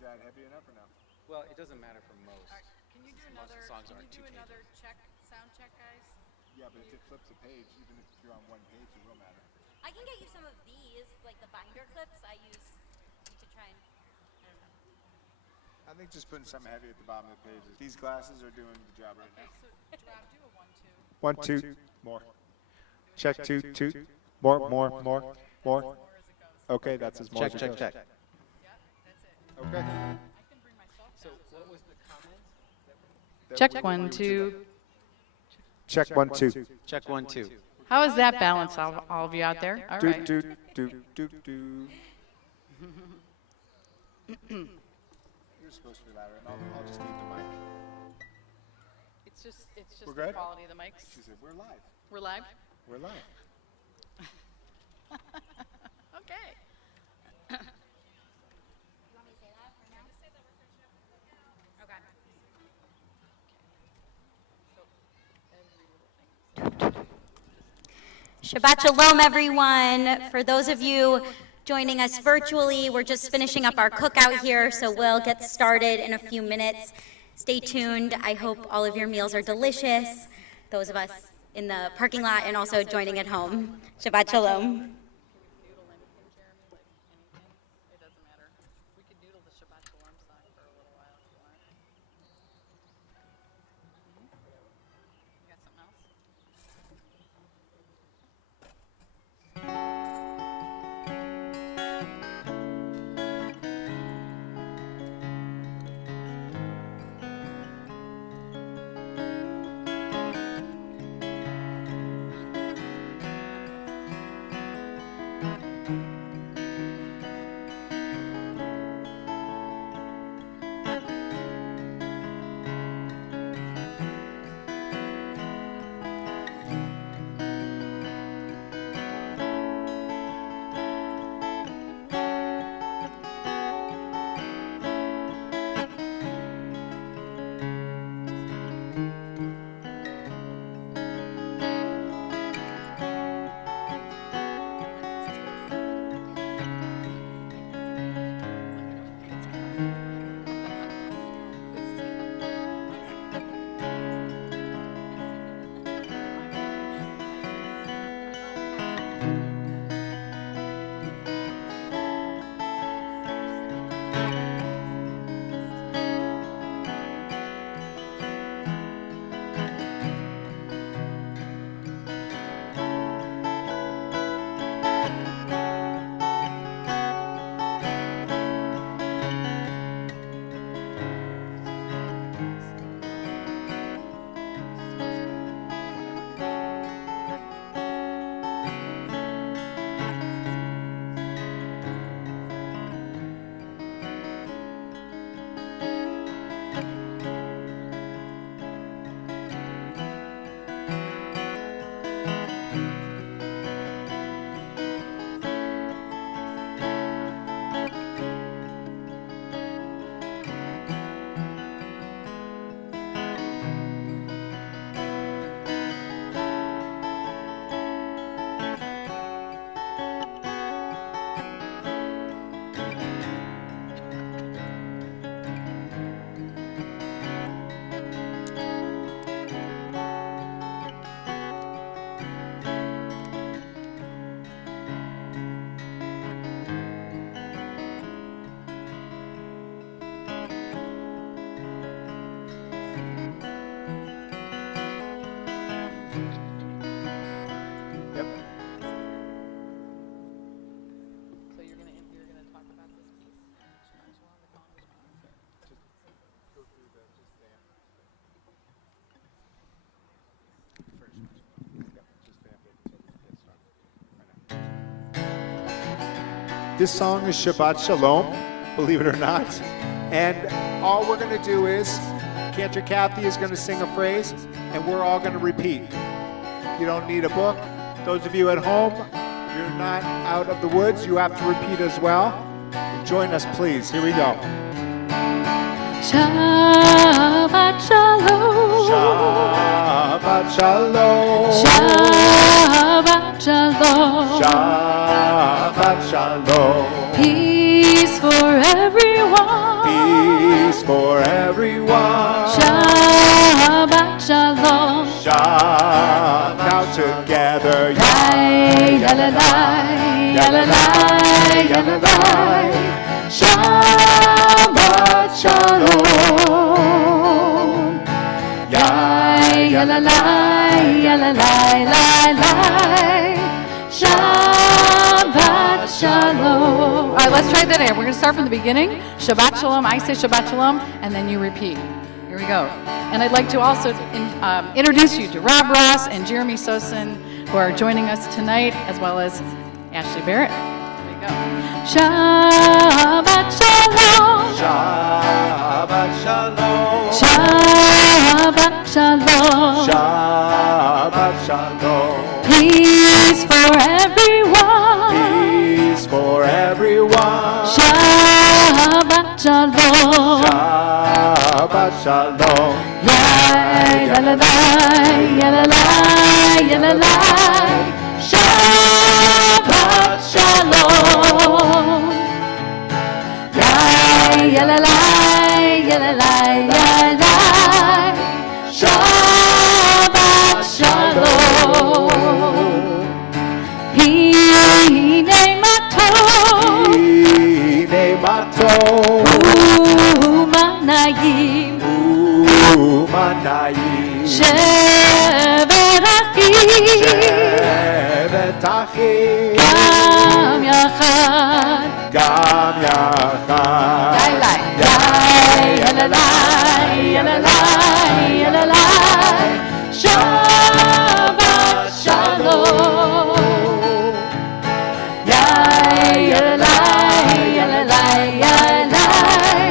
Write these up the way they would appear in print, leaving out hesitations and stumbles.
that heavy enough or no? Well, it doesn't matter for most. All right, can you do Most another? songs Can aren't you do 2 kg. another sound check, guys? Yeah, but if it flips a page, even if you're on one page, it will matter. I can get you some of these, like the binder clips I use. You could try and, I don't know. I think just putting something heavy at the bottom of the pages. These glasses are doing the job right Okay, now. so Joab, do a 1, 2. 1, 2, more. Check 2, 2. More. More as it goes. Okay, that's as more as it goes. Yeah, that's it. Okay. I can bring myself So down. what was the comment? Check 1, 2. Check 1, 2. Check 1, 2. How is that balance, all of you out there? All Do, right. do, do, do, do. You're supposed to be louder, and I'll just leave the mic. It's just We're the good? quality of the mics. She said, we're live. We're live? We're live. Okay. You want me to say that for now? Okay. Shabbat Shalom, everyone. For those of you joining us virtually, we're just finishing up our cookout here, so we'll get started in a few minutes. Stay tuned. I hope all of your meals are delicious. Those of us in the parking lot and also joining at home. Shabbat Shalom. Noodle anything, Jeremy? Like anything? It doesn't matter. We could noodle the Shabbat Shalom song for a little while if you want. You got something else? Yep. So you're gonna talk about this piece? Shabbat Shalom, the Congressman. Just go through the, just vamp. First. Yep, just vamp it until we get started. Right now. This song is Shabbat Shalom, believe it or not. And all we're going to do is, Cantor Kathy is going to sing a phrase, and we're all going to repeat. You don't need a book. Those of you at home, you're not out of the woods. You have to repeat as well. Join us, please. Here we go. Shabbat Shalom. Shabbat Shalom. Shabbat Shalom. Shabbat Shalom. Peace for everyone. yalalai, Shabbat Shalom. Yalalai, yalalai, lai, Shabbat Shalom. All right, let's try that again. We're going to start from the beginning. Shabbat Shalom. I say Shabbat Shalom, and then you repeat. Here we go. And I'd like to also introduce you to Rob Ross and Jeremy Sosin, who are joining us tonight, as well as Ashley Barrett. Here we go. Shabbat Shalom. Shabbat Shalom. Shabbat Shalom. Shabbat Shalom. Peace for everyone. Peace for everyone. Shabbat Shalom. Shabbat Shalom. Yalalai, yalalai, yalalai. Shabbat Shalom. Yalalai, yalalai, yalalai. Shabbat Shalom. Hine matov. Hine matov. Umanayim. Umanayim. Shevet achim. Shevet achim. Gam yachad. Gam yachad. Yalalai, yalalai, yalalai. Shabbat Shalom. Yalalai, yalalai, yalalai.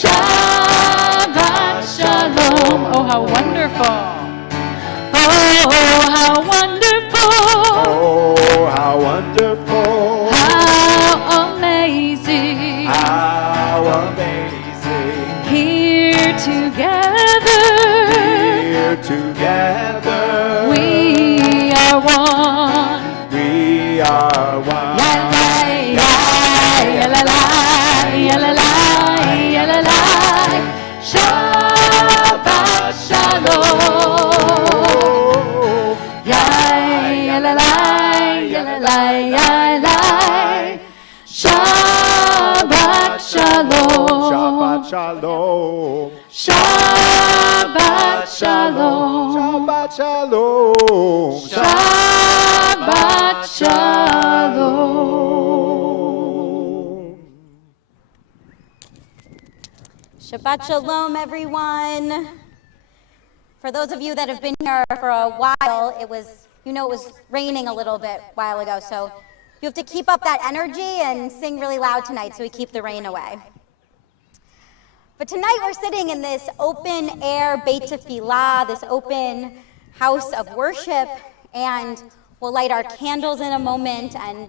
Shabbat Shalom. Oh, how wonderful. Oh, how wonderful. Oh, how wonderful. How amazing. How amazing. Here together. Here together. We are one. We are one. Yalalai, yalalai, yalalai, yalalai. Shabbat Shalom. Yalalai, yalalai, yalalai. Shabbat Shalom. Shabbat Shalom. Shabbat Shalom. Shabbat Shalom. Shabbat Shalom. Shabbat Shalom, everyone. For those of you that have been here for a while, it was raining a little bit a while ago, so you have to keep up that energy and sing really loud tonight so we keep the rain away. But tonight we're sitting in this open air Beit Tefillah, this open house of worship, and we'll light our candles in a moment, and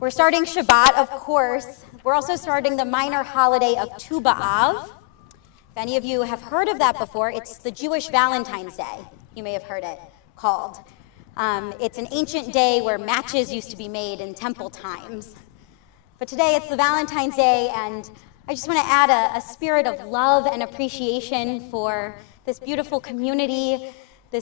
we're starting Shabbat, of course. We're also starting the minor holiday of Tu B'Av. If any of you have heard of that before, it's the Jewish Valentine's Day. You may have heard it called. It's an ancient day where matches used to be made in temple times. But today it's the Valentine's Day, and I just want to add a spirit of love and appreciation for this beautiful community, the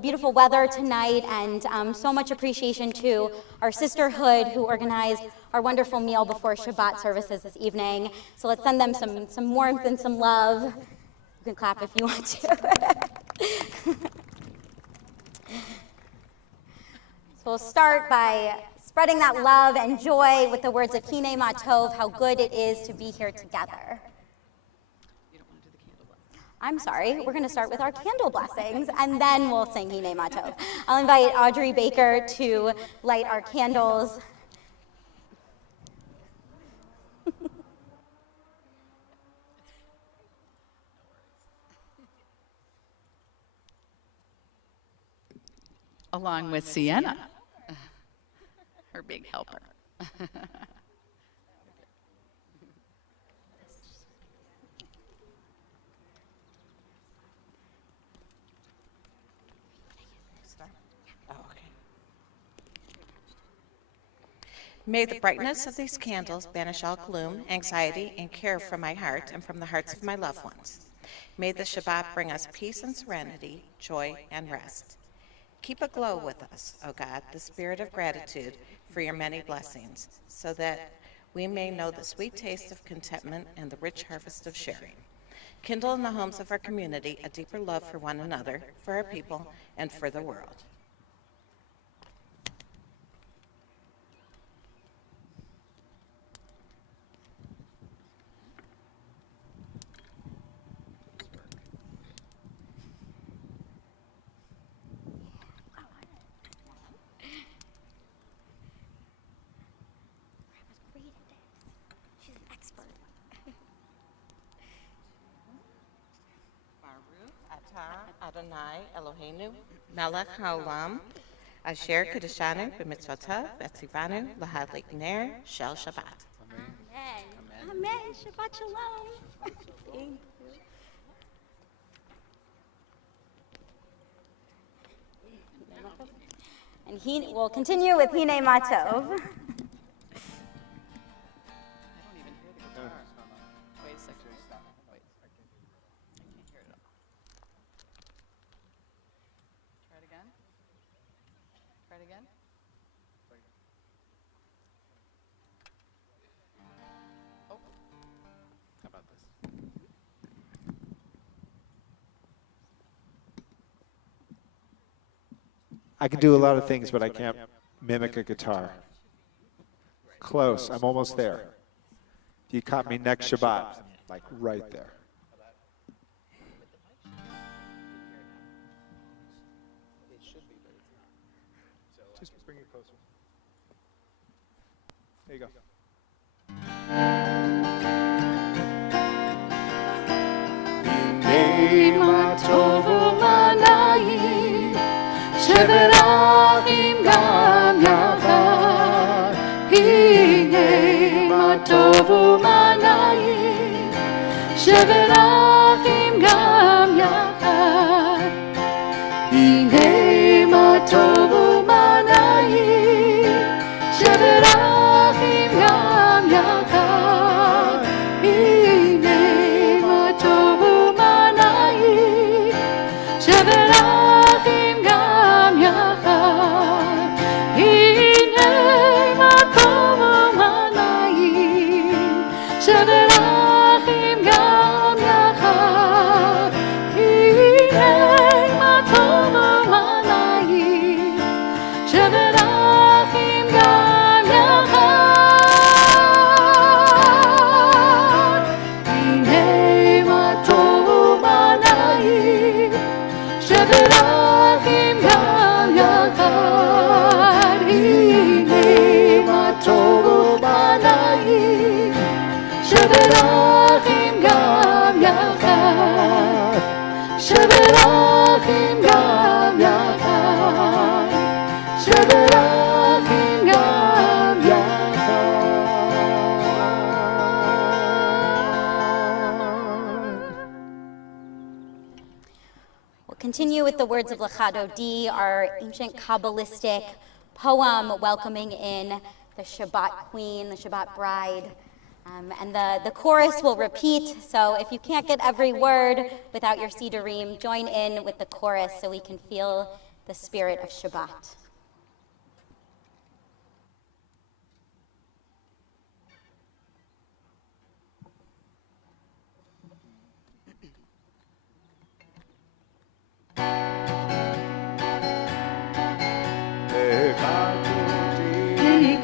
beautiful weather tonight, and so much appreciation to our sisterhood who organized our wonderful meal before Shabbat services this evening. So let's send them some warmth and some love. You can clap if you want to. So we'll start by spreading that love and joy with the words of Hine Matov, how good it is to be here together. I'm sorry, we're going to start with our candle blessings, and then we'll sing Hine Matov. I'll invite Audrey Baker to light our candles. Along with Sienna, her big helper. May the brightness of these candles banish all gloom, anxiety, and care from my heart and from the hearts of my loved ones. May the Shabbat bring us peace and serenity, joy and rest. Keep aglow with us, O God, the spirit of gratitude for your many blessings, so that we may know the sweet taste of contentment and the rich harvest of sharing. Kindle in the homes of our community a deeper love for one another, for our people, and for the world. She's an expert. Baruch atah Adonai Eloheinu melech haolam asher kedeshanu b'mitzvotav v'tzivanu lahadlik ner shel Shabbat. Amen. Amen. Shabbat shalom. Thank you. And he will continue with Hine Matov. I don't even hear the guitar. Wait a second. Wait. I can't hear it at all. Try it again. Try it again. Oh. How about this? I can do a lot of things, but I can't mimic a guitar. Close. I'm almost there. If you caught me next Shabbat, like right there. Just bring it closer. There you go. שברחים גם יחד, הנה מה טוב ומה נעים, שברחים גם יחד, הנה מה טוב ומה נעים, שברחים גם יחד, הנה מה טוב ומה נעים, שברחים גם יחד, הנה מה טוב ומה נעים, שברחים גם יחד, הנה מה טוב ומה נעים, שברחים גם יחד, הנה מה טוב ומה נעים, שברחים גם יחד, הנה מה טוב ומה נעים, שברחים גם יחד, שברחים גם יחד, שברחים גם יחד. We'll continue with the words of Lechado D, our ancient Kabbalistic poem welcoming in the Shabbat Queen, the Shabbat Bride. And the chorus will repeat, so if you can't get every word without your Sidurim, join in with the chorus so we can feel the spirit of Shabbat.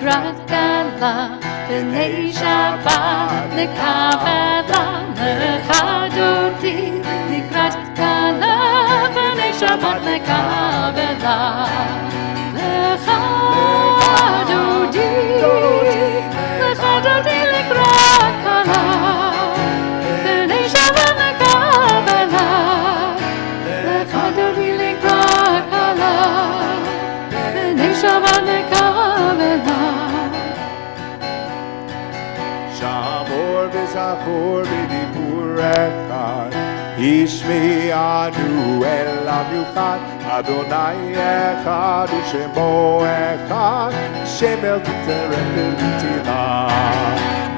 לקראת גאלה, בני שבת לקבלה, נכדותי. לקראת גאלה, בני שבת לקבלה, נכדותי. נכדותי לקראת גאלה, בני שבת לקבלה, נכדותי לקראת גאלה, בני שבת לקבלה. Shamor v'zachor v'dibur echad, Ishme'anu elam yuchad, Adonai echad u'shemo echad, Shem el titerech v'tila.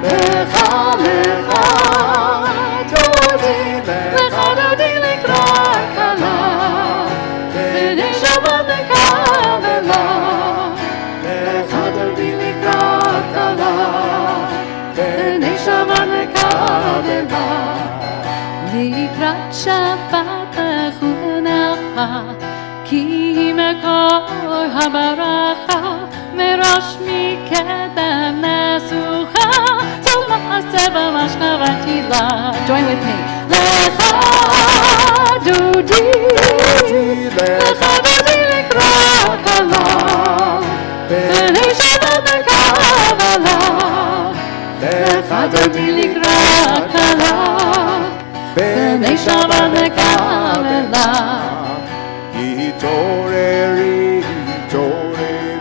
Lecha lecha dodi lecha dodi לקראת גאלה, בני שבת לקבלה, lecha dodi Shabbat lechunecha, ki mekor habaracha, merosh mikedem nesucha, tol ma'aseh v'mashka v'tila. Join with me. Lecha dudi, lecha dudi likra kala, v'nei Shabbat lekabala, lecha dudi likra kala, v'nei Shabbat lekabala. Hitoreri, hitoreri,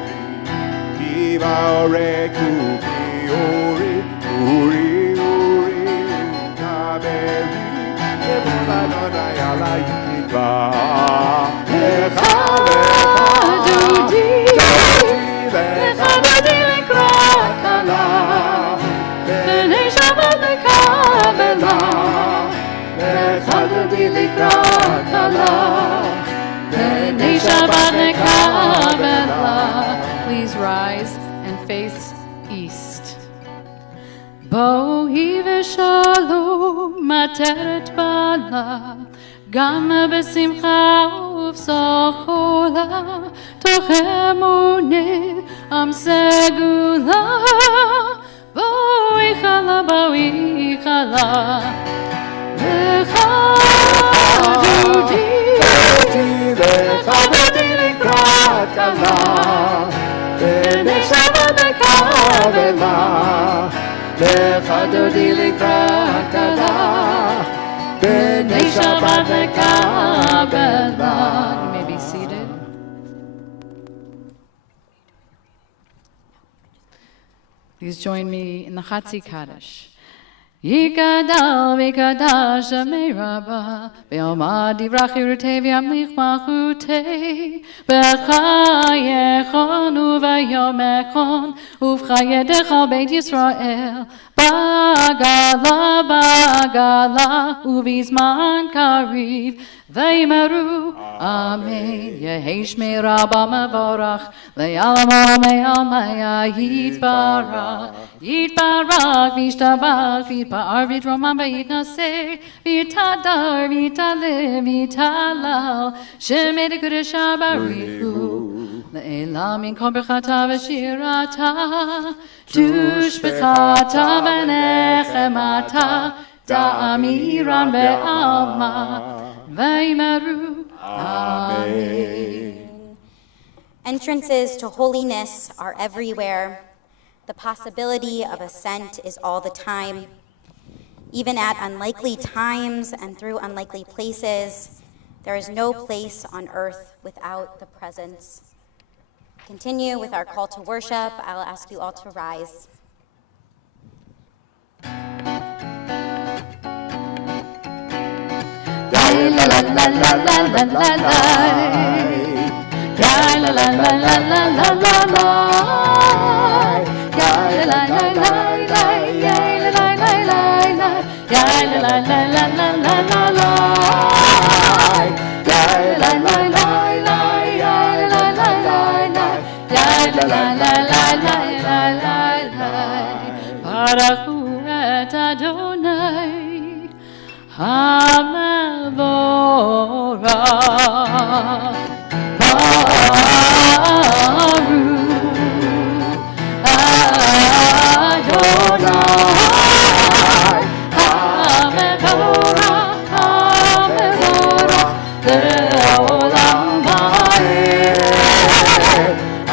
kivareku, kiori, uri, uri, kaberi, ebuladonai alayikva. Lecha, Dudi, lecha, lecha dudi likra kala, v'nei Shabbat lekabala, lecha dudi likra kala, v'nei Shabbat lekabala. Please rise and face east. Bohi v'shalom materet bala, גם בשמחה ובשכולה, תוך אמונה עם סגולה. בואי חלה, בואי חלה, לך דודי, לך דודי לקראת כלה, בני שבת לקבלה, לך דודי לקראת כלה. B'nei Shabbat lekabela. You may be seated. Please join me in the Chatzi Kaddish. Yikadal v'ikadash ameiraba, ve'omad divrach yirutei v'yamlich malchutei, b'chayechon u'v'yomechon, u'v'chayedecha beit Yisrael, bagala bagala, u'v'zman kariv, v'yimeru, amen. Yehi shmei rabba mevorach, le'alamo me'almaya yitbarach, yitbarach v'yishtabach, v'yitbar v'yitroman v'yitnaseh, v'yitadar v'yitaleh v'yitalal, shemei dekudesha barichu, le'elam yinkom b'chata v'shirata, tush b'chata v'nechemata, da'amiran ve'alma, v'yimeru, amen. Entrances to holiness are everywhere. The possibility of ascent is all the time. Even at unlikely times and through unlikely places, there is no place on earth without the presence. Continue with our call to worship. I'll ask you all to rise. La la la la la la la la. La la la la la la la la la. La la la la la la la la la. La la la la la la la la la. La la la la la la la la la. La la la la la la la la. Baruchu et Adonai. Hamavorah, Baruch Adonai, Hamavorah, Hamavorah, le'olam va'ed,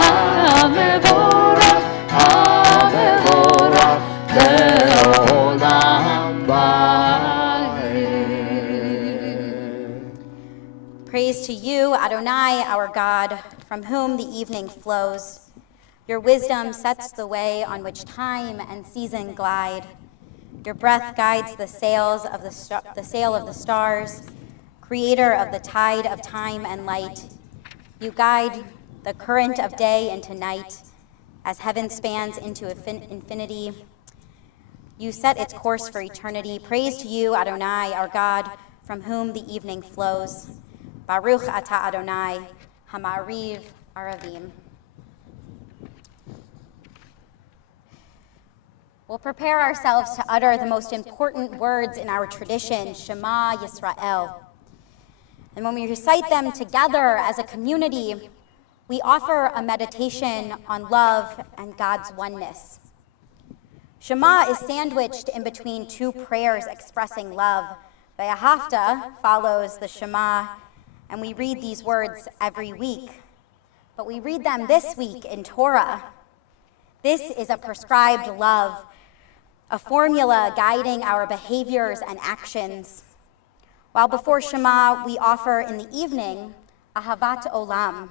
Hamavorah, Hamavorah, le'olam va'ed. Praise to you, Adonai, our God, from whom the evening flows. Your wisdom sets the way on which time and season glide. Your breath guides the sails of the sail of the stars, creator of the tide of time and light. You guide the current of day into night, as heaven spans into infinity. You set its course for eternity. Praise to you, Adonai, our God, from whom the evening flows. Baruch atah Adonai, Hamariv Aravim. we'll prepare ourselves to utter the most important words in our tradition, Shema Yisrael. And when we recite them together as a community, we offer a meditation on love and God's oneness. Shema is sandwiched in between two prayers expressing love. Ve'ahavta follows the Shema, and we read these words every week. But we read them this week in Torah. This is a prescribed love, a formula guiding our behaviors and actions. While before Shema, we offer in the evening Ahavat Olam.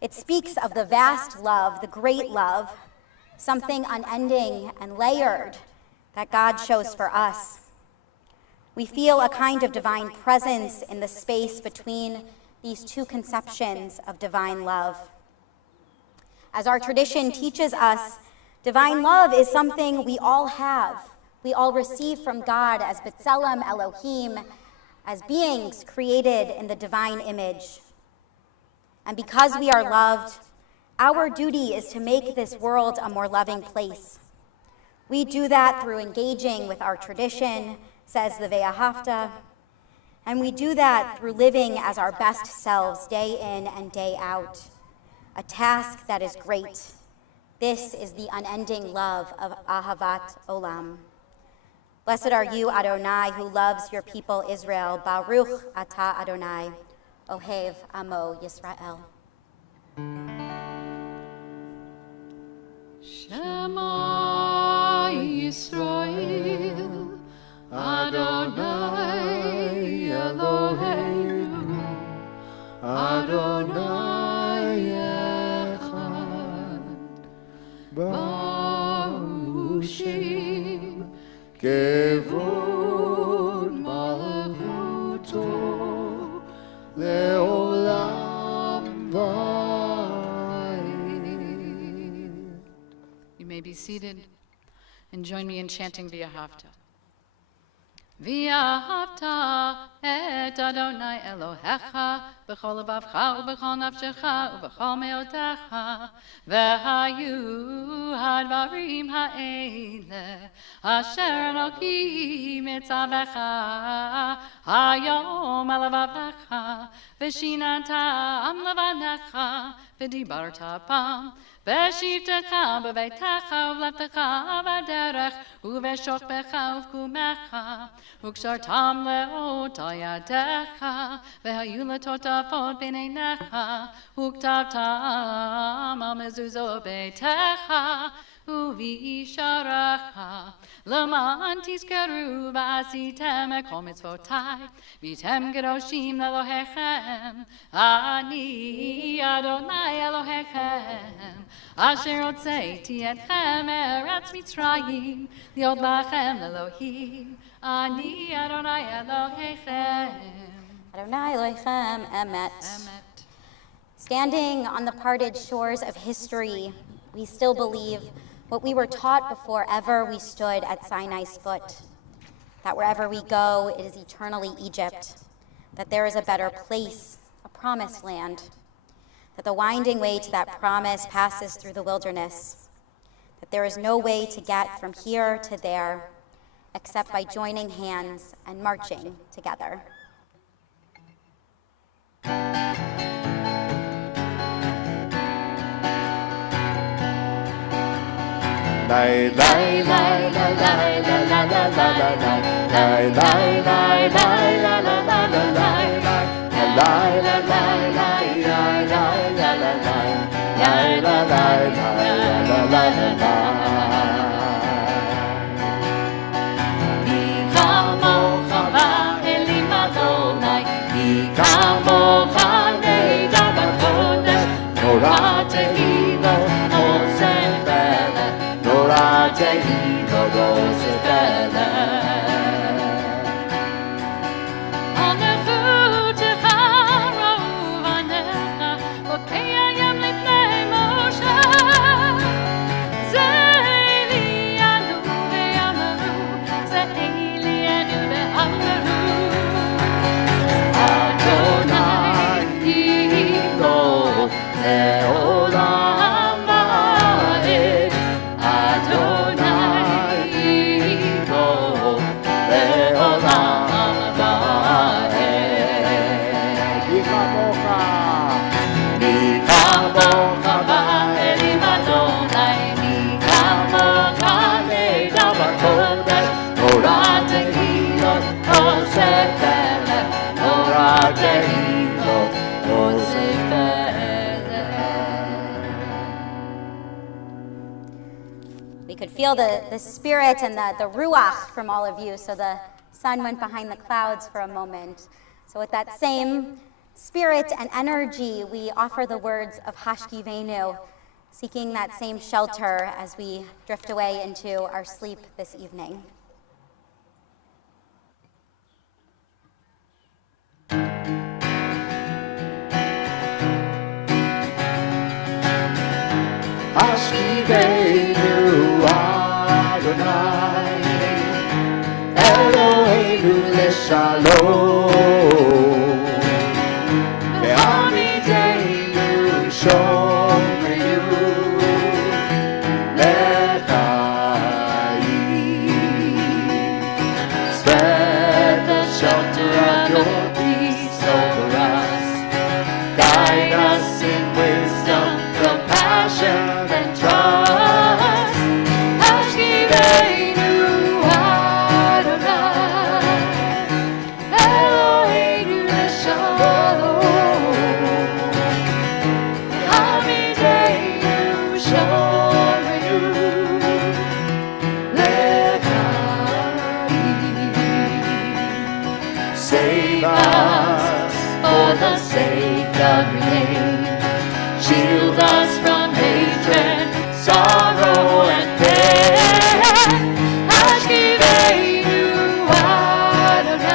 It speaks of the vast love, the great love, something unending and layered that God shows for us. We feel a kind of divine presence in the space between these two conceptions of divine love. As our tradition teaches us, divine love is something we all have. We all receive from God as B'Tselem Elohim, as beings created in the divine image. And because we are loved, our duty is to make this world a more loving place. We do that through engaging with our tradition, says the Ve'ahavta, and we do that through living as our best selves day in and day out, a task that is great. This is the unending love of Ahavat Olam. Blessed are you, Adonai, who loves your people Israel. Baruch atah Adonai, Ohev Amo Yisrael. Shema Yisrael, Adonai Eloheinu, Adonai Echad, Baruch Shem Kevod Malchuto Leolam Vayed. You may be seated and join me in chanting V'ahavta. V'ahavta et Adonai Elohecha b'chol levavcha u'b'chol nafshecha u'b'chol me'otecha v'hayu hadvarim ha'ele asher Elokim mitzavecha hayom al levavecha v'shinantam levanecha v'dibarta pam v'shivtecha b'beitecha u'v'leftecha v'derech u'v'shokbecha u'v'kumecha u'kshartam le'ota yadecha v'hayu letotafot b'neinecha u'ktavtam al mezuzot beitecha u'v'isharecha למען תזכרו ועשיתם את כל מצוותיי והייתם קדושים לאלוהיכם אני אדוני אלוהיכם אשר הוצאתי אתכם מארץ מצרים להיות לכם לאלוהים אני אדוני אלוהיכם. Adonai Elohim Emet. Standing on the parted shores of history, we still believe what we were taught before ever we stood at Sinai's foot, that wherever we go, it is eternally Egypt, that there is a better place, a promised land, that the winding way to that promise passes through the wilderness, that there is no way to get from here to there except by joining hands and marching together. Lai lai lai lai lai lai lai lai lai lai lai lai lai lai lai lai lai feel the spirit and the ruach from all of you. So the sun went behind the clouds for a moment. So with that same spirit and energy, we offer the words of Hashkivenu, seeking that same shelter as we drift away into our sleep this evening. Hashkivenu Adonai, Eloheinu leshalom, ve'amideinu shomreinu lechaim. Spread the shelter of your peace over us. Guide us in wisdom, compassion, and trust. Hashkivenu Adonai, Eloheinu leshalom, Hamideinu shomreinu lechaim. Save us for the sake of your name. Shield us from hatred, sorrow, and pain. Hashkivenu Adonai,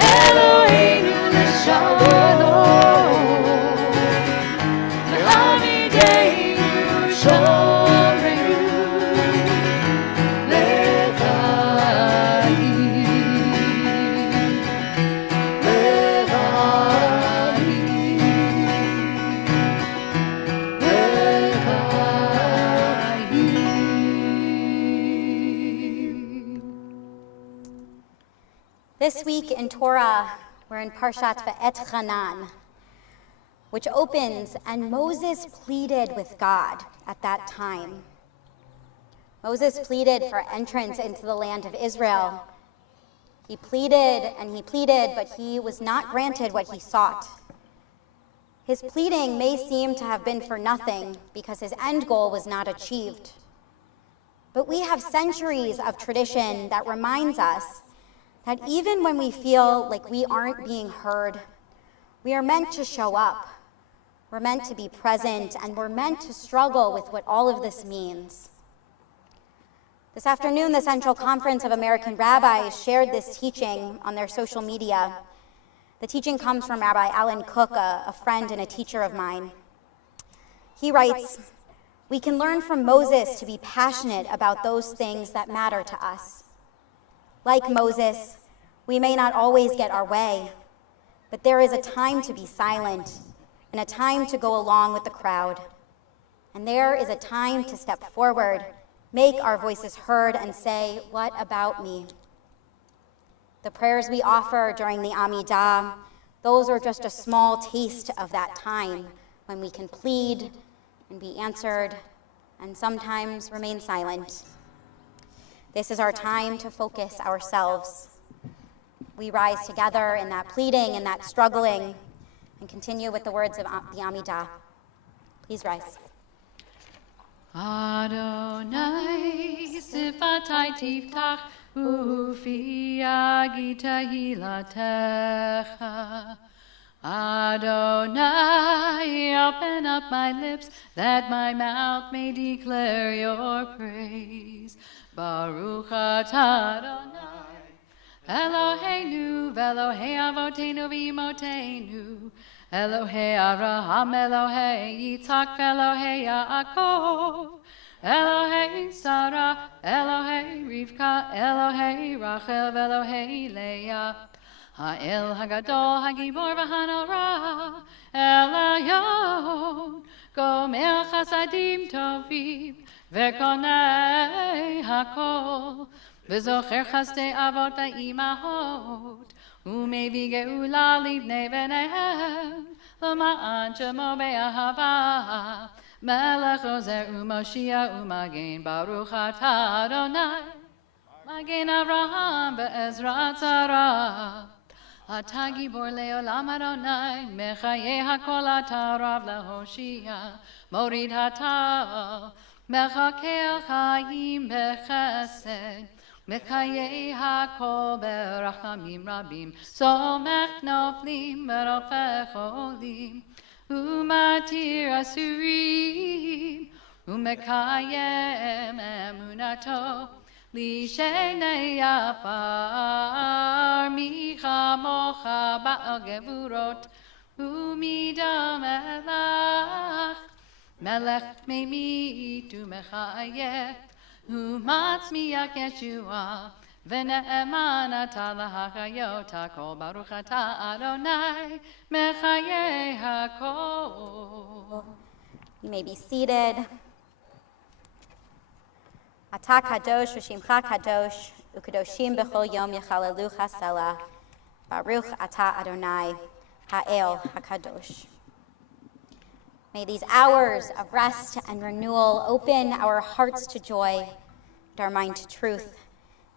Eloheinu leshalom, Hamideinu shomreinu lechaim. This week in Torah, we're in Parshat Va'etchanan, which opens, and Moses pleaded with God at that time. Moses pleaded for entrance into the land of Israel. He pleaded and he pleaded, but he was not granted what he sought. His pleading may seem to have been for nothing because his end goal was not achieved. But we have centuries of tradition that reminds us that even when we feel like we aren't being heard, we are meant to show up. We're meant to be present, and we're meant to struggle with what all of this means. This afternoon, the Central Conference of American Rabbis shared this teaching on their social media. The teaching comes from Rabbi Alan Cook, a friend and a teacher of mine. He writes, "We can learn from Moses to be passionate about those things that matter to us. Like Moses, we may not always get our way, but there is a time to be silent and a time to go along with the crowd. And there is a time to step forward, make our voices heard, and say, 'What about me?' The prayers we offer during the Amidah, those are just a small taste of that time when we can plead and be answered and sometimes remain silent. This is our time to focus ourselves. We rise together in that pleading and that struggling and continue with the words of the Amidah. Please rise. Adonai sifatai tiftach ufi agita hilatecha. Adonai, open up my lips that my mouth may declare your praise. Baruch atah Adonai, Eloheinu, Elohei avotenu v'imotenu, Elohei Avraham, Elohei Yitzhak, Elohei Yaakov, Elohei Sarah, Elohei Rivka, Elohei Rachel, Elohei Leah, Ha'el Hagadol, Hagibor v'Hanal Ra, Elayon, Gomer Chasadim Tovim, Vekonei Hakol, V'zocher Chasdei Avot v'Imahot, Umevi Geula Livnei V'neihem, L'ma'an Shemo Be'ahava, Melech Ozer U'Moshiach U'Magen, Baruch atah Adonai, Magen Avraham Be'ezrat Sarah, Atah Gibor Le'olam Adonai, Mechaye HaKol atah Rav LaHoshia, Morid atah, מחכה חיים בחסד, מחיי הכל ברחמים רבים, סומך נופלים ברופא חולים, ומתיר אסורים, ומקיים אמונתו, לשני עפר, מי כמוך בעל גבורות, ומדם מלך, מלך ממית ומחיה, ומצמיח ישועה, ונאמן אתה להחיות הכל, ברוך אתה אדוני, מחיי הכל. You may be seated. Ata kadosh v'shimcha kadosh, ukadoshim b'chol yom yechalelucha selah. Baruch ata Adonai, ha'el hakadosh. May these hours of rest and renewal open our hearts to joy and our mind to truth.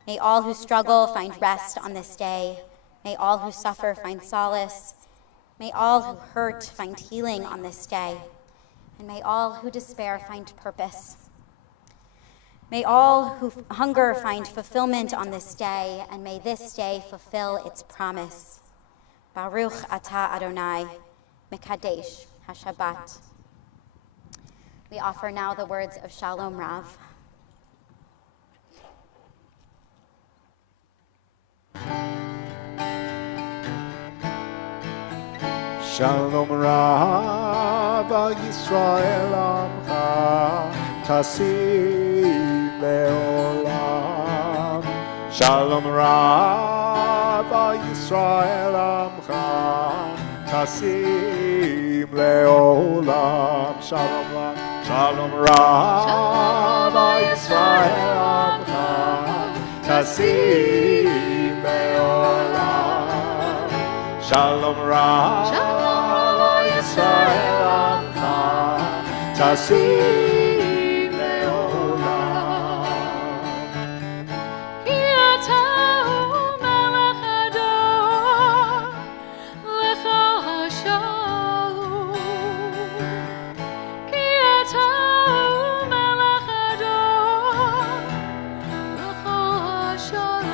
May all who struggle find rest on this day. May all who suffer find solace. May all who hurt find healing on this day. And may all who despair find purpose. May all who hunger find fulfillment on this day, and may this day fulfill its promise. Baruch atah Adonai, Mekadesh HaShabbat. We offer now the words of Shalom Rav. Shalom Rav al Yisrael Amcha Tasim Leolam. Shalom Rav al Yisrael Amcha Tasim Leolam. Shalom Rav. Shalom Rav al Yisrael Amcha Tasim Leolam. Shalom Rav Yisrael Amcha Tasim Leolam. Ki ata hu melech ador, lecha hashalom. Ki ata hu melech ador, lecha hashalom.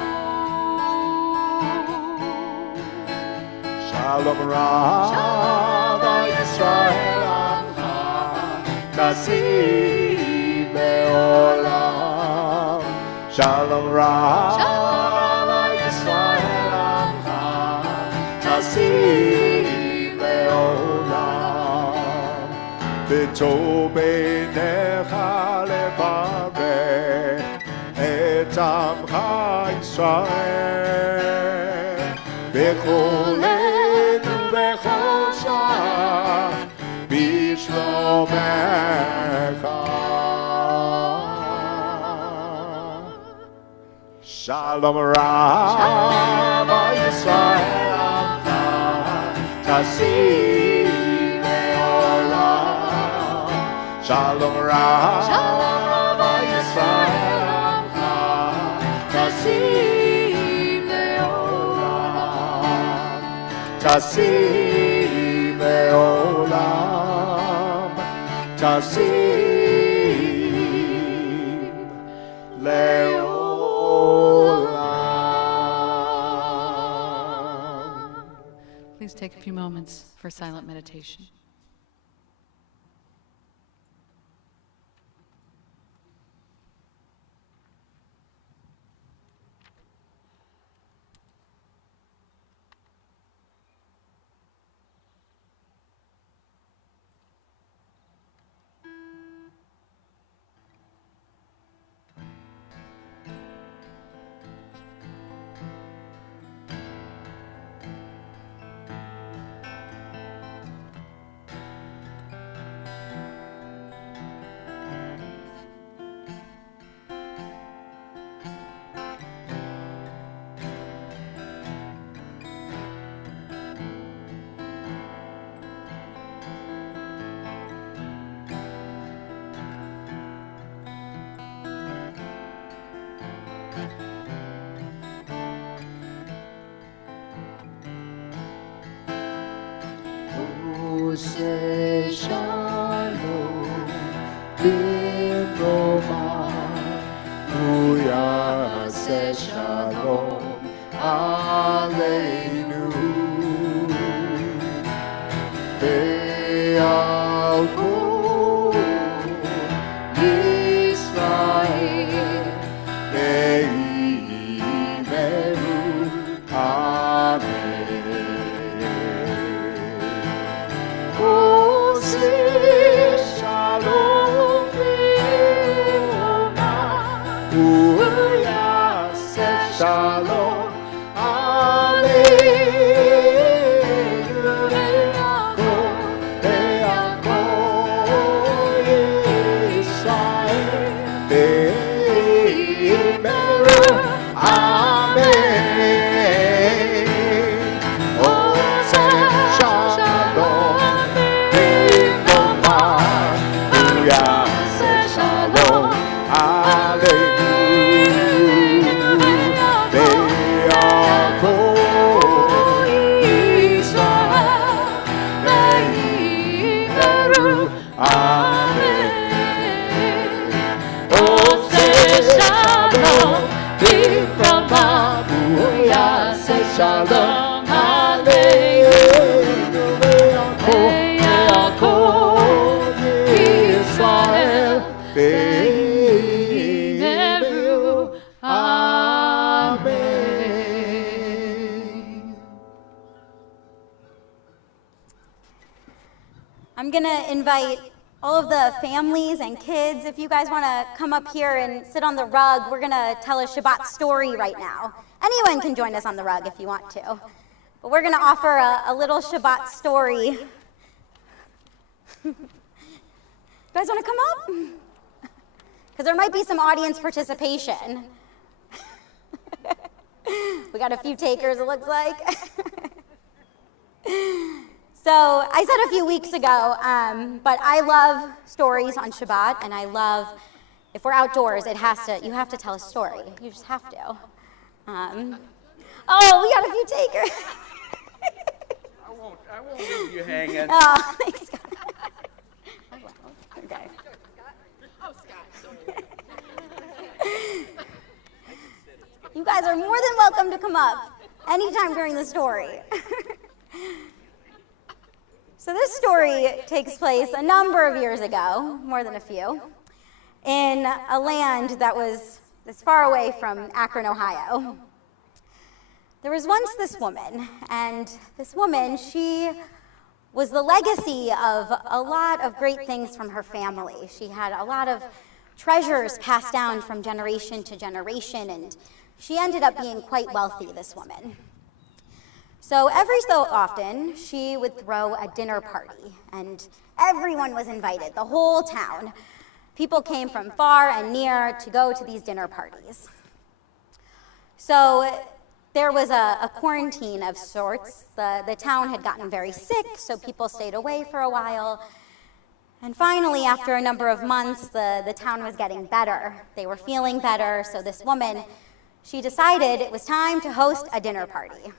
Shalom Rav Yisrael Amcha Tasim Leolam. Shalom Rav Yisrael Amcha Tasim Leolam. B'tov beinecha levarech et Amcha Yisrael b'chol Shalom Rav Yisrael Amcha Tasim Leolam. Shalom Rav Yisrael Amcha Tasim Leolam. Tasim Leolam. Tasim Leolam. Please take a few moments for silent meditation. Say shalom, shalom, aleinu. Be'alko Yisrael, Be'imeru, Amen. Ose shalom be'ona, Uyase shalom, Aleinu. Be'alko Yisrael, Be'imeru, Amen. Ose shalom be'ona, Uyase shalom, Aleinu. Be'alko Yisrael, Be'imeru, Amen. Ose shalom b'Rama, Uyase shalom, Aleinu. Be'alko Yisrael, Be'imeru, Amen. I'm going to invite all of the families and kids, if you guys want to come up here and sit on the rug, we're going to tell a Shabbat story right now. Anyone can join us on the rug if you want to. But we're going to offer a little Shabbat story. You guys want to come up? Because there might be some audience participation. We got a few takers, it looks like. So I said a few weeks ago, but I love stories on Shabbat, and I love, if we're outdoors, you have to tell a story. You just have to. Oh, we got a few takers. I won't leave you hanging. Oh, thanks, God. Okay. You guys are more than welcome to come up anytime during the story. So this story takes place a number of years ago, more than a few, in a land that was as far away from Akron, Ohio. There was once this woman, and this woman, she was the legacy of a lot of great things from her family. She had a lot of treasures passed down from generation to generation, and she ended up being quite wealthy, this woman. So every so often, she would throw a dinner party, and everyone was invited, the whole town. People came from far and near to go to these dinner parties. So there was a quarantine of sorts. The town had gotten very sick, so people stayed away for a while. And finally, after a number of months, the town was getting better. They were feeling better, so this woman, she decided it was time to host a dinner party.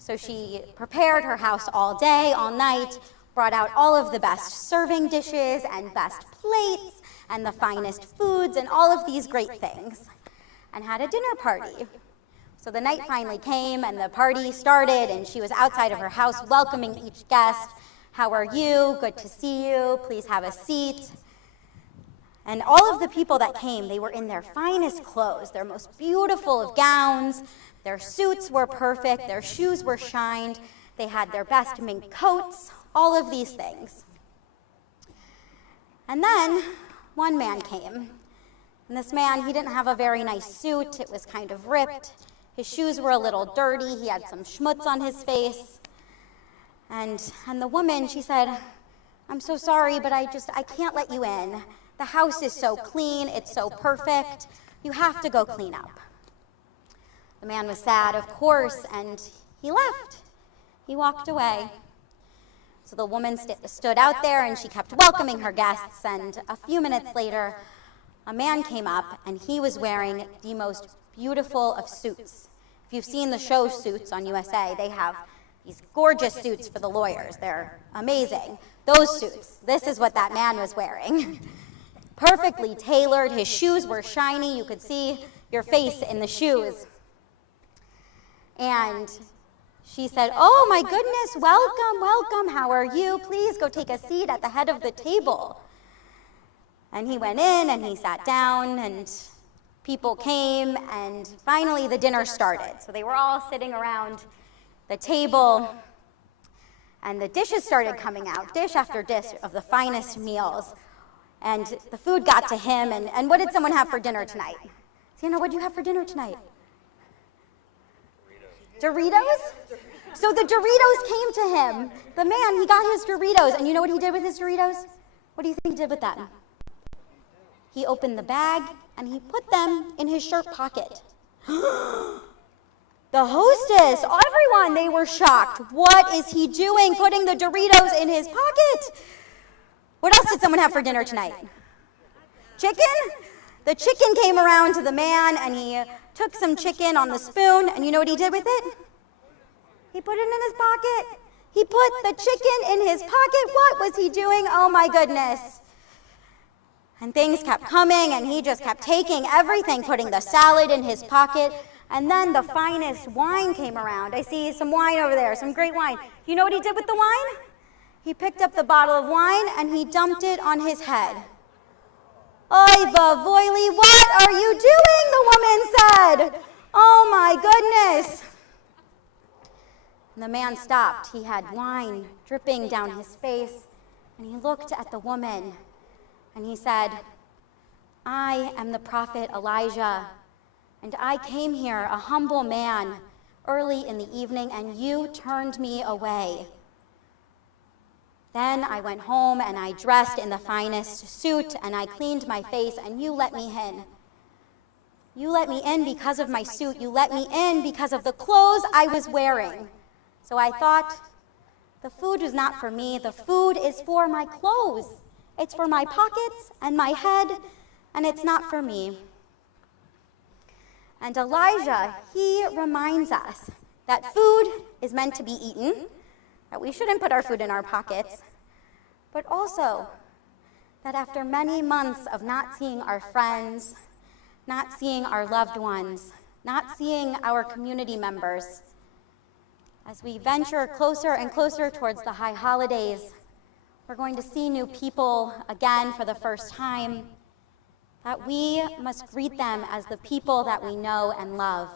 So she prepared her house all day, all night, brought out all of the best serving dishes and best plates and the finest foods and all of these great things, and had a dinner party. So the night finally came and the party started, and she was outside of her house welcoming each guest. How are you? Good to see you. Please have a seat. And all of the people that came, they were in their finest clothes, their most beautiful of gowns. Their suits were perfect, their shoes were shined, they had their best mink coats, all of these things. And then one man came. And this man, he didn't have a very nice suit, it was kind of ripped. His shoes were a little dirty, he had some schmutz on his face. And the woman, she said, "I'm so sorry, but I can't let you in. The house is so clean, it's so perfect. You have to go clean up." The man was sad, of course, and he left. He walked away. So the woman stood out there, and she kept welcoming her guests, and a few minutes later, a man came up, and he was wearing the most beautiful of suits. If you've seen the show Suits on USA, they have these gorgeous suits for the lawyers. They're amazing. Those suits, this is what that man was wearing. perfectly tailored. His shoes were shiny. You could see your face in the shoes. And she said, "Oh my goodness, welcome, welcome. How are you? Please go take a seat at the head of the table." And he went in and he sat down, and people came, and finally the dinner started. So they were all sitting around the table, and the dishes started coming out, dish after dish of the finest meals. And the food got to him, and what did someone have for dinner tonight? Sienna, what did you have for dinner tonight? Doritos? So the Doritos came to him. The man, he got his Doritos, and you know what he did with his Doritos? What do you think he did with them? He opened the bag, and he put them in his shirt pocket. The hostess, everyone, they were shocked. What is he doing, putting the Doritos in his pocket? What else did someone have for dinner tonight? Chicken? The chicken came around to the man, and he took some chicken on the spoon, and you know what he did with it? He put it in his pocket. He put the chicken in his pocket. What was he doing? Oh my goodness. And things kept coming, and he just kept taking everything, putting the salad in his pocket. And then the finest wine came around. I see some wine over there, some great wine. You know what he did with the wine? He picked up the bottle of wine and he dumped it on his head. "Oy vavoily, what are you doing?" the woman said. "Oh my goodness." And the man stopped. He had wine dripping down his face, and he looked at the woman and he said, "I am the prophet Elijah, and I came here, a humble man, early in the evening, and you turned me away. Then I went home and I dressed in the finest suit and I cleaned my face, and you let me in. You let me in because of my suit. You let me in because of the clothes I was wearing. So I thought, the food is not for me. The food is for my clothes. It's for my pockets and my head, and it's not for me." And Elijah, he reminds us that food is meant to be eaten, that we shouldn't put our food in our pockets, but also that after many months of not seeing our friends, not seeing our loved ones, not seeing our community members, as we venture closer and closer towards the high holidays, we're going to see new people again for the first time, that we must greet them as the people that we know and love,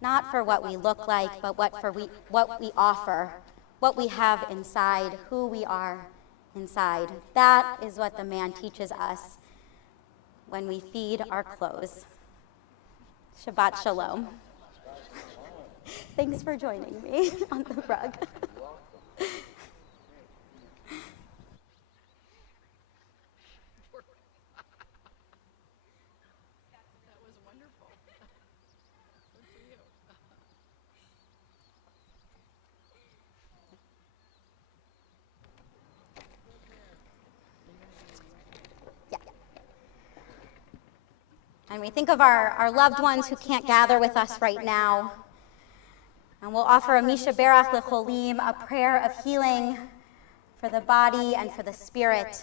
not for what we look like, but what we offer, what we have inside, who we are inside. That is what the man teaches us when we feed our clothes. Shabbat Shalom. Thanks for joining me on the rug. And we think of our loved ones who can't gather with us right now. And we'll offer a Misha Berach Lecholim, a prayer of healing for the body and for the spirit.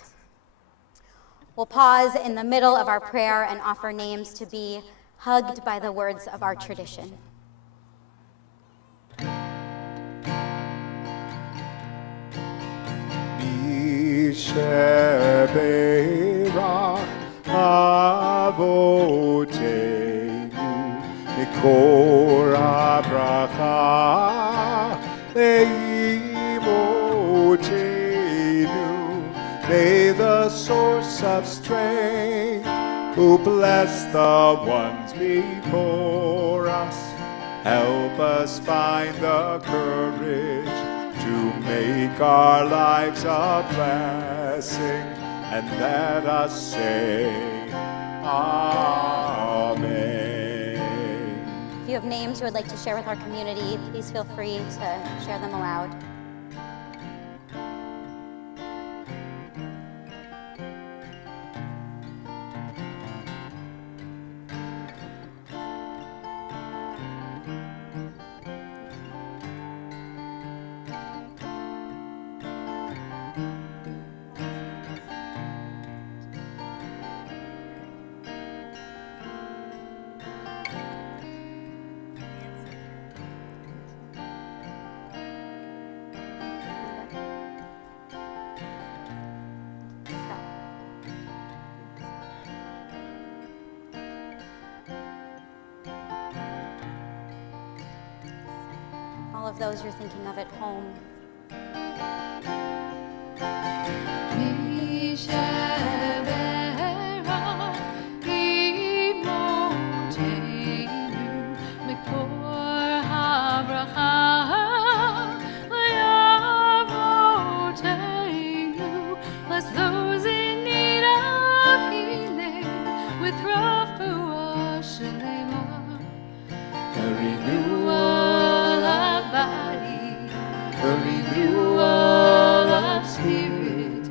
We'll pause in the middle of our prayer and offer names to be hugged by the words of our tradition. Misha Berach Avotenu Mikor HaBracha Leimotenu. May the source of strength, who bless the ones before us, help us find the courage to make our lives a blessing, and let us say, Amen. If you have names you would like to share with our community, please feel free to share them aloud. of those you're thinking of at home. Bless those in need of healing with refuah shalema. A renewal of body, a renewal of spirit,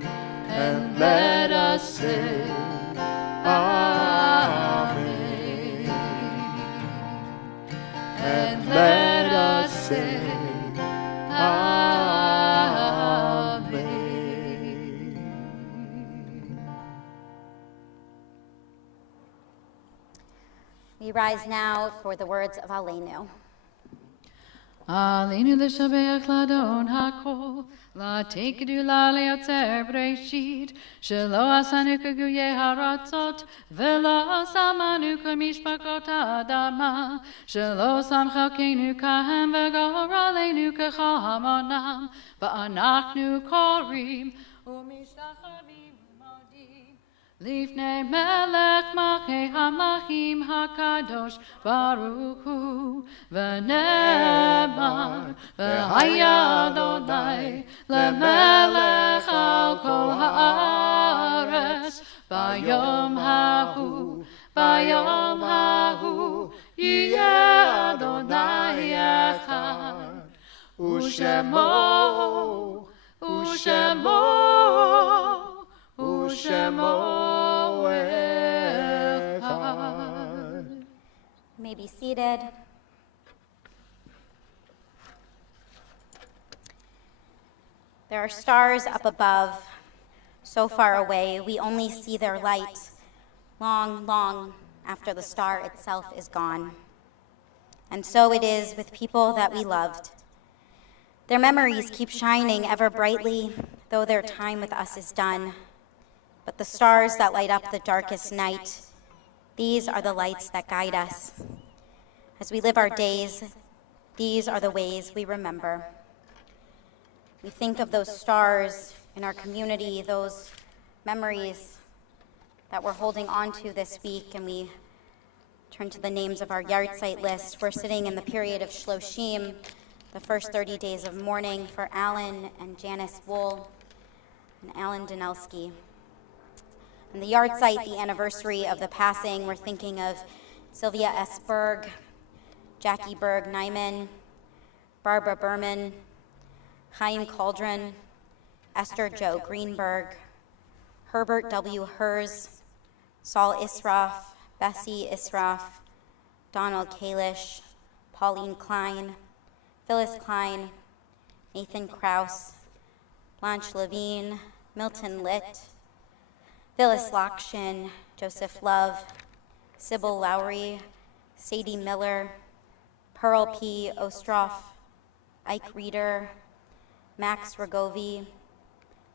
and let us say, Amen. And let us say, We rise now for the words of Aleinu. Aleinu l'shabeach l'adon hakol, l'tekedu l'yotzer b'reishit, shelo asanu k'guyei haratzot, v'lo samanu k'mishpakot ha'adama, shelo samchalkeinu kahem v'goraleinu k'chamonam, v'anachnu korim u'mishtachavim modim. Lifnei melech malchei hamlachim hakadosh baruch hu v'nemar v'haya Adonai lemelech al kol haaretz bayom hahu yiyeh Adonai echad u'shemo You may be seated. There are stars up above, so far away, we only see their light long, long after the star itself is gone. And so it is with people that we loved. Their memories keep shining ever brightly, though their time with us is done. But the stars that light up the darkest night, these are the lights that guide us. As we live our days, these are the ways we remember. We think of those stars in our community, those memories that we're holding on to this week, and we turn to the names of our yard site list. We're sitting in the period of Shloshim, the first 30 days of mourning for Alan and Janice Wool and Alan Danelski. And the yard site, the anniversary of the passing, we're thinking of Sylvia S. Berg, Jackie Berg Nyman, Barbara Berman, Chaim Cauldron, Esther Joe Greenberg, Herbert W. Hers, Saul Israf, Bessie Israf, Donald Kalish, Pauline Klein, Phyllis Klein, Nathan Kraus, Blanche Levine, Milton Litt, Phyllis Lakshin, Joseph Love, Sybil Lowry, Sadie Miller, Pearl P. Ostroff, Ike Reeder, Max Rogovi,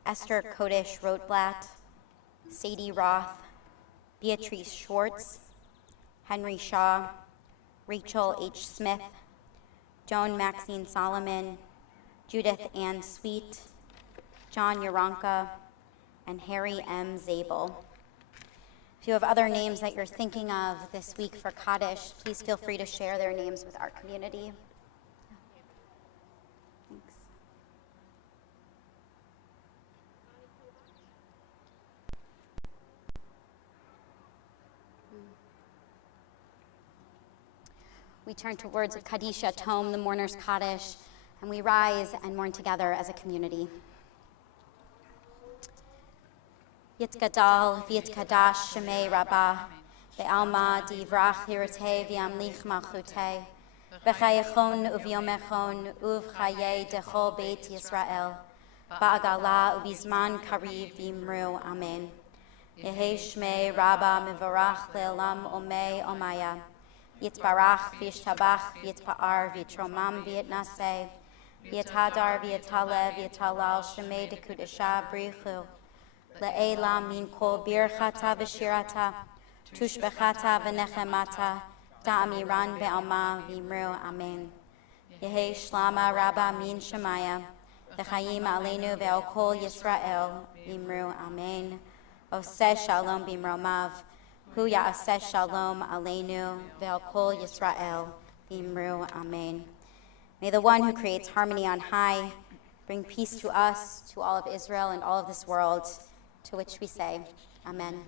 Esther Kodish Rotblatt, Sadie Roth, Beatrice Schwartz, Henry Shaw, Rachel H. Smith, Joan Maxine Solomon, Judith Ann Sweet, John Uranka, and Harry M. Zabel. If you have other names that you're thinking of this week for Kaddish, please feel free to share their names with our community. Thanks. We turn to words of Kadisha Tome, the mourner's Kaddish, and we rise and mourn together as a community. Yitzgadal v'yitzkadash shemei rabbah, ve'alma divrach lirtei v'yamlich malchutei, v'chayechon u'v'yomechon u'v'chayei dechol beit Yisrael, ba'agala u'bizman kariv v'imru, amen. Yehei shmei rabbah mivarach le'olam omei omaya, yitzbarach v'yishtabach v'yitzpa'ar v'yitromam v'yitnaseh, v'yithadar v'yithalev v'yithalal shemei dekudesha brichu, Le'elam min kol birchata v'shirata, tushbechata v'nechemata, da'amiran ve'alma v'imru, amen. Yehi Shlama Rabba Min Shemaya. V'chaim Aleinu Ve'al Kol Yisrael. Imru Amen. Oseh Shalom Bimromav. Hu Ya'aseh Shalom Aleinu Ve'al Kol Yisrael. Imru Amen. May the one who creates harmony on high bring peace to us, to all of Israel and all of this world, to which we say, Amen.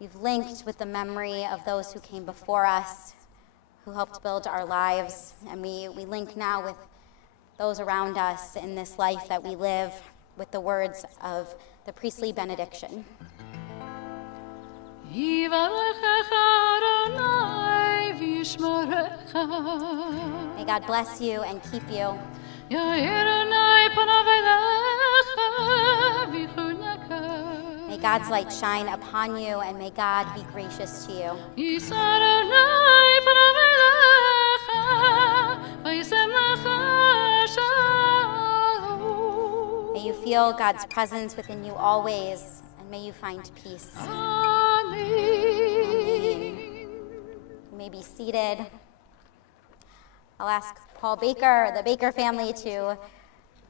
We've linked with the memory of those who came before us, who helped build our lives, and we link now with those around us in this life that we live with the words of the priestly benediction. May God bless you and keep you. May God's light shine upon you, and may God be gracious to you. May you feel God's presence within you always, and may you find peace. Amen. You may be seated. I'll ask Paul Baker, the Baker family, to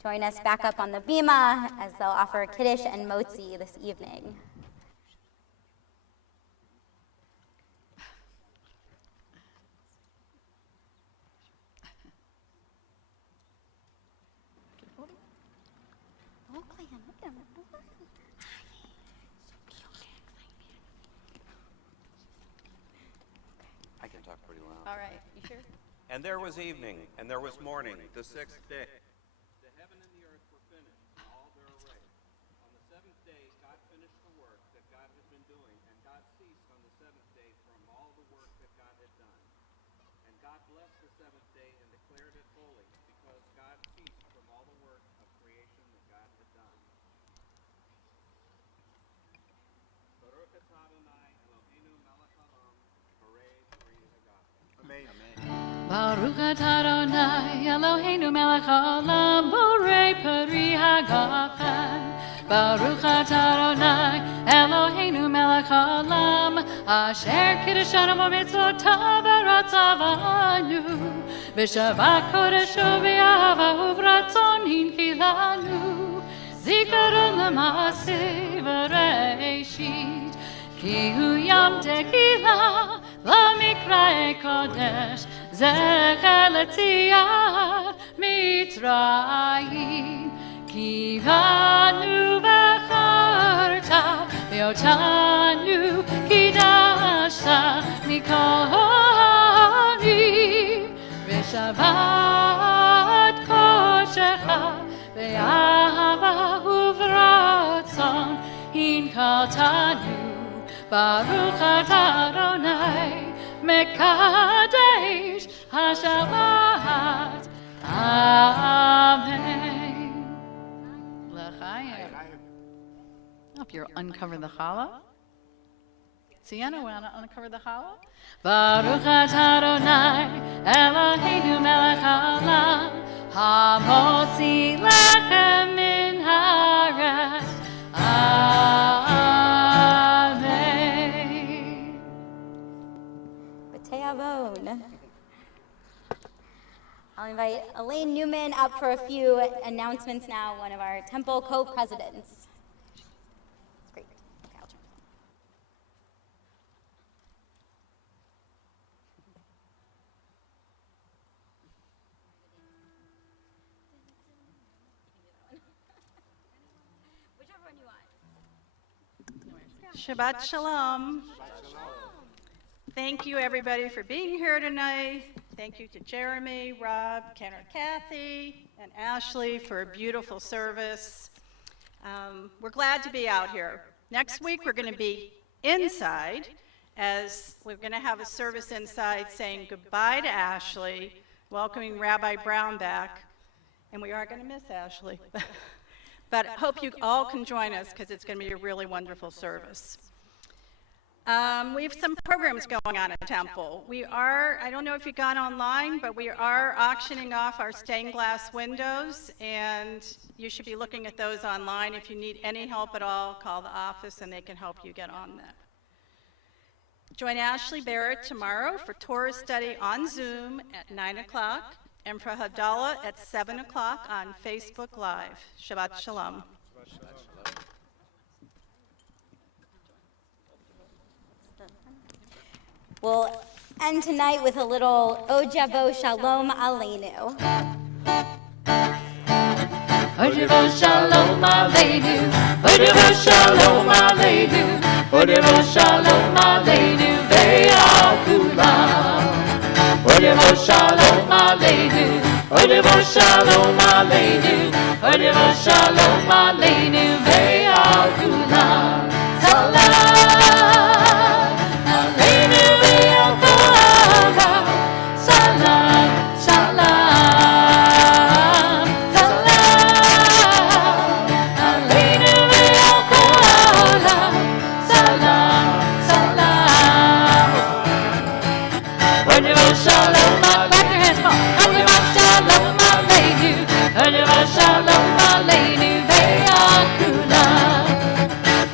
join us back up on the bima as they'll offer Kiddush and Motzi this evening. I can talk pretty loud. All right, you sure? And there was evening, and there was morning, the sixth day. The heaven and the earth were finished, and all their array. On the seventh day, God finished the work that God had been doing, and God ceased on the seventh day from all the work that God had done. And God blessed the seventh day and declared it holy, because God ceased from all the work of creation that God had done. Baruch atah Adonai Eloheinu melech haolam, Borei peri hagafen. Amen. Baruch atah Adonai Eloheinu melech haolam borei peri hagafen. Baruch atah Adonai Eloheinu melech haolam asher kiddushanu b'mitzvotav v'ratzavanu b'shabbat kodesho b'ahava uvratzon hinkilanu zikaron l'maaseh v'reishit ki hu yam tekilah למקראי קודש, זכר לציית מצרים. כי בנו בחרת, ואותנו קידשת מכהנים, בשבת קודשך, באהבה וברצון, הנחלתנו. Baruch atah Adonai Mekadesh HaShabbat. Amen. L'chaim. Hope you'll uncover the challah. Sienna, want to uncover the challah? Baruch atah Adonai Eloheinu melech haolam hamotzi lechem min haaretz. I'll invite Elaine Newman up for a few announcements now, one of our temple co-presidents. Great. Okay, I'll turn. Whichever one you want. Shabbat Shalom. Thank you, everybody, for being here tonight. Thank you to Jeremy, Rob, Ken, or Kathy, and Ashley for a beautiful service. We're glad to be out here. Next week, we're going to be inside, as we're going to have a service inside saying goodbye to Ashley, welcoming Rabbi Brown back, and we are going to miss Ashley. But I hope you all can join us, because it's going to be a really wonderful service. We have some programs going on at Temple. I don't know if you got online, but we are auctioning off our stained glass windows, and you should be looking at those online. If you need any help at all, call the office and they can help you get on that. Join Ashley Barrett tomorrow for Torah study on Zoom at 9 o'clock and for Havdalah at 7 o'clock on Facebook Live. Shabbat Shalom. We'll end tonight with a little Ojavo Shalom Aleinu. Ojavo Shalom Aleinu, Ojavo Shalom Aleinu, Ojavo Shalom Aleinu, Ve'al Kulam. Ojavo Shalom Aleinu, Ojavo Shalom Aleinu, Ojavo Shalom Aleinu, Ve'al Kulam. Salam Aleinu Ve'al Kulam. Salam, salam, salam Aleinu Ve'al Kulam. Salam, salam. Ojavo Shalom, clap your hands, come on. Ojavo Shalom Aleinu, Ojavo Shalom Aleinu, Ve'al Kulam.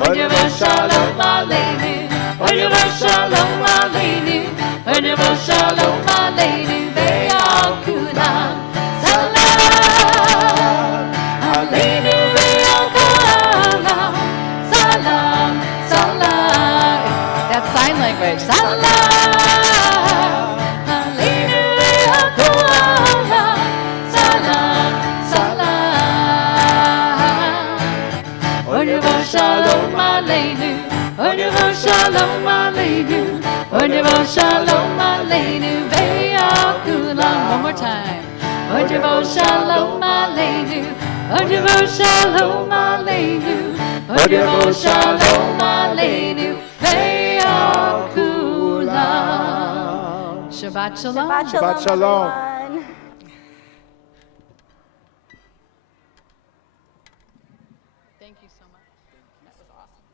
Ojavo Shalom Aleinu, Ojavo Shalom Aleinu, Ojavo Shalom Aleinu, Ve'al Kulam. Salam Aleinu Ve'al Kulam. Salam, salam. That's sign language. Salam Aleinu Ve'al Kulam. Salam, salam. Ojavo Shalom Aleinu, Ojavo Shalom Aleinu, Ojavo Shalom Aleinu, Ve'al Kulam. One more time. Ojavo Shalom Aleinu, Ojavo Shalom Aleinu, Ojavo Shalom Aleinu, Ve'al Kulam. Shabbat Shalom. Shabbat Shalom. Everyone. Thank you so much. That was awesome.